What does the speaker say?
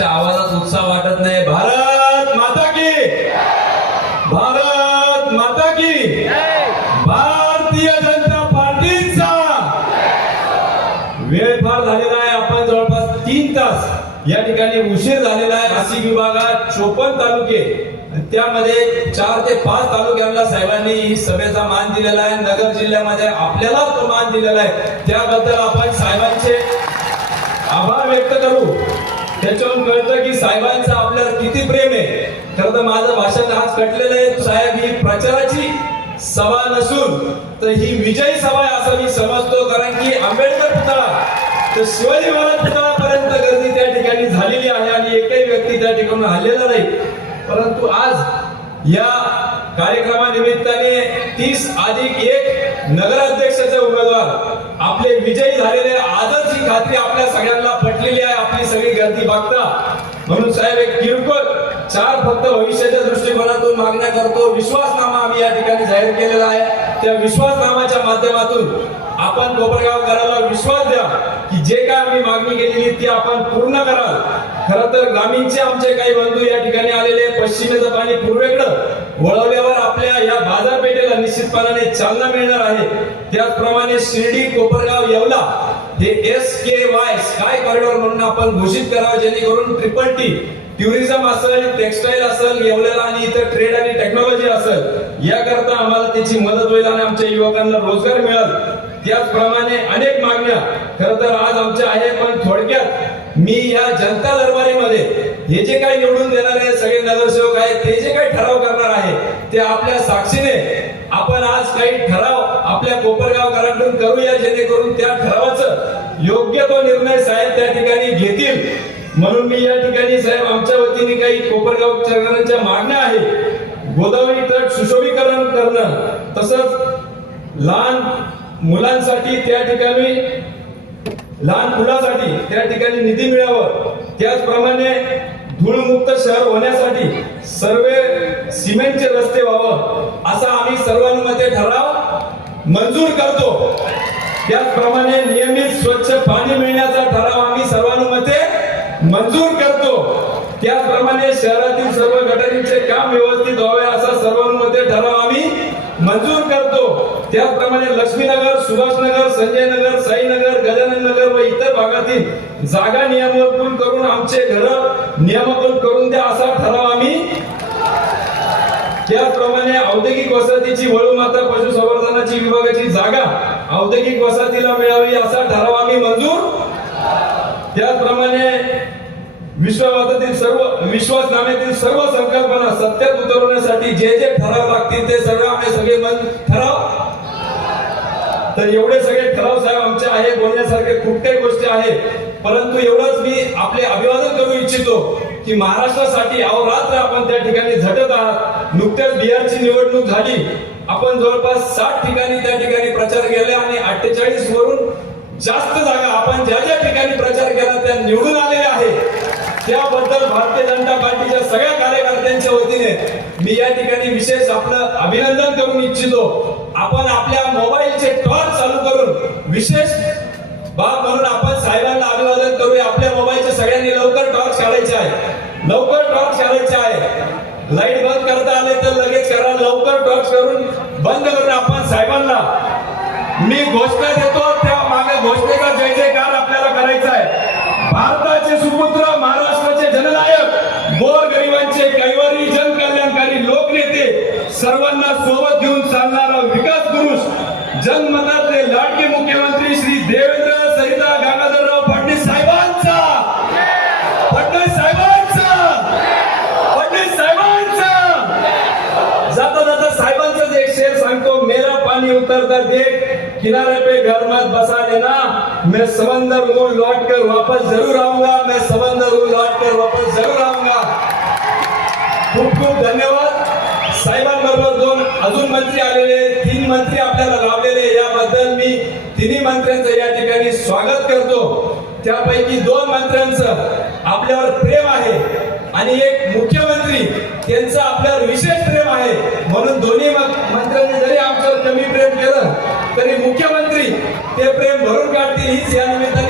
तुमच्या आवाजात उत्साह वाटत नाही. भारत माता की! भारत माता की! भारतीय जनता पार्टीचा वेळ फार झालेला आहे. आपण जवळपास तीन तास या ठिकाणी उशीर झालेला आहे. नाशिक विभागात चोपन्न तालुके त्यामध्ये चार ते पाच तालुक्यांना साहेबांनी ही सभेचा मान दिलेला आहे. नगर जिल्ह्यामध्ये आपल्याला तो मान दिलेला आहे. त्याबद्दल आपण साहेबांचे आभार व्यक्त करू. त्याच्यावरून कळतं की साहेबांचं आपल्याला किती प्रेम आहे. खरं तर माझं भाषण आज कटलेलं आहे. साहेब ही प्रचाराची सभा नसून तर ही विजयी सभा आहे असं मी समजतो. कारण की आंबेडकर पुतळा तर शिवाजी महाराज पुतळापर्यंत गर्दी त्या ठिकाणी झालेली आहे आणि एकही व्यक्ती त्या ठिकाणी हल्लेला नाही. परंतु आज या कार्यक्रमानिमित्ताने तीस अधिक एक नगराध्यक्षाचे उमेदवार आपले विजयी झालेले आजच ही खात्री आपल्या सगळ्यांना पटलेली आहे आपली सगळी गर्दी बघता. म्हणून साहेब एक किरकोळ चार फक्त भविष्याच्या दृष्टिकोनातून मागण्या करतो. विश्वासनामा आम्ही या ठिकाणी जाहीर केलेला आहे. त्या विश्वासनामाच्या माध्यमातून आपण कोपरगावकरांना विश्वास द्या. जे काय आम्ही मागणी केलेली ती आपण पूर्ण कराल. खर तर ग्रामीणचे आमचे काही बंधू या ठिकाणी आलेले पश्चिमेचं पाणी पूर्वेकडं वळवल्यावर आपल्या या बाजारपेठेला निश्चितपणाने चालना मिळणार आहे. त्याचप्रमाणे शिर्डी कोपरगाव येवला हे S K Y sky corridor म्हणून आपण घोषित करावं जेणेकरून ट्रिपल टी टुरिझम असेल टेक्सटाईल असेल येवल्याला आणि इतर ट्रेड आणि टेक्नॉलॉजी असेल याकरता आम्हाला त्याची मदत होईल आणि आमच्या युवकांना रोजगार मिळेल. त्याचप्रमाणे अनेक मागण्या खर तर आज आमच्या आहे पण थोडक्यात मी या जनता दरबारीमध्ये हे जे काही निवडून देणारे सगळे नगरसेवक आहेत ते जे काही ठराव करणार आहे ते आपल्या साक्षीने आपण आज काही ठराव आपल्या कोपरगावकरांकडून करूया जेणेकरून त्या ठरावाचं योग्य तो निर्णय साहेब त्या ठिकाणी घेतील. म्हणून मी या ठिकाणी साहेब आमच्या वतीने काही कोपरगावकरांच्या मागण्या आहेत. गोदावरी तट सुशोभीकरण करणं तसंच लहान मुलांसाठी त्या ठिकाणी लहान मुलासाठी त्या ठिकाणी निधी मिळावं. त्याचप्रमाणे धूळमुक्त शहर होण्यासाठी सर्व सिमेंटचे रस्ते व्हावं असा आम्ही सर्वांमध्ये ठराव मंजूर करतो. त्याचप्रमाणे नियमित स्वच्छ पाणी मिळण्याचा ठराव आम्ही सर्वांमध्ये मंजूर करतो. त्याचप्रमाणे शहरातील सर्व गटारींचे काम व्यवस्थित व्हावे असा सर्वानुमते ठराव आम्ही मंजूर करतो त्याचप्रमाणे लक्ष्मीनगर सुभाषनगर संजय नगर साईनगर गजानन नगर व इतर भागातील जागा नियमन करून आमचे घर नियमन करून द्या असा ठराव आम्ही त्याचप्रमाणे औद्योगिक वसाहतीची वळूमाता पशुसंवर्धनाची विभागाची जागा औद्योगिक वसाहतीला मिळावी असा ठराव आम्ही मंजूर त्याचप्रमाणे विश्वासातील सर्व विश्वासनाम्यातील सर्व संकल्पना सत्यात उतरवण्यासाठी जे जे ठराव लागतील ते सर्व आम्ही सगळे ठराव तर एवढे सगळे ठराव साहेब आमचे आहे बोलण्यासारखे खूप काही गोष्टी आहेत. परंतु एवढंच मी आपले अभिवादन करू इच्छितो की महाराष्ट्रासाठी अवरात्र आपण त्या ठिकाणी झटत आहात. नुकत्याच बिहारची निवडणूक झाली. आपण जवळपास साठ ठिकाणी त्या ठिकाणी प्रचार केला आणि अठ्ठेचाळीस वरून जास्त जागा आपण ज्या ज्या ठिकाणी प्रचार केला त्या निवडून आलेल्या आहेत. त्याबद्दल भारतीय जनता पार्टीच्या सगळ्या कार्यकर्त्यांच्या वतीने मी या ठिकाणी विशेष आपलं अभिनंदन करून इच्छितो. आपण आपल्या मोबाईलचे टॉर्च चालू करून विशेष बाब म्हणून आपण साहेबांना अभिवादन करूया. आपल्या मोबाईलचे सगळ्यांनी लवकर टॉर्च काढायचे आहे. लवकर टॉर्च काढायचे आहे. लाइट बंद करता आले तर लगेच करा. लवकर टॉर्च करून बंद करून आपण साहेबांना मी घोषणा देतो. त्या मागे घोषणेचा जय जयकार आपल्याला करायचा आहे. भारताचे सुपुत्र लोकनेते सर्वांना सोबत घेऊन चालणारा विकास पुरुष जनमतातले लाडके मुख्यमंत्री श्री देवेंद्र सरिता गंगाधरराव फडणवीस साहेबांचा. फडणवीस साहेबांचा. फडणवीस साहेबांचा. जाता जाता साहेबांचा एक शेर सांगतो मेरा पानी उतरता देख किनारे पे घर मत बसा लेना. मैं समंदर हूँ लौट कर वापस जरूर आऊंगा. मैं समंदर हूँ लौट कर वापस जरूर आऊंगा. खूब खूब धन्यवाद. साहेबांबरोबर दोन अजून मंत्री आलेले तीन मंत्री आपल्याला लावलेले याबद्दल मी तिन्ही मंत्र्यांचं या ठिकाणी स्वागत करतो. त्यापैकी दोन मंत्र्यांचं आपल्यावर प्रेम आहे आणि एक मुख्यमंत्री त्यांचं आपल्यावर विशेष प्रेम आहे. म्हणून दोन्ही मंत्र्यांनी जरी आमच्यावर कमी प्रेम केलं तरी मुख्यमंत्री ते प्रेम भरून काढतील हीच या निमित्ताने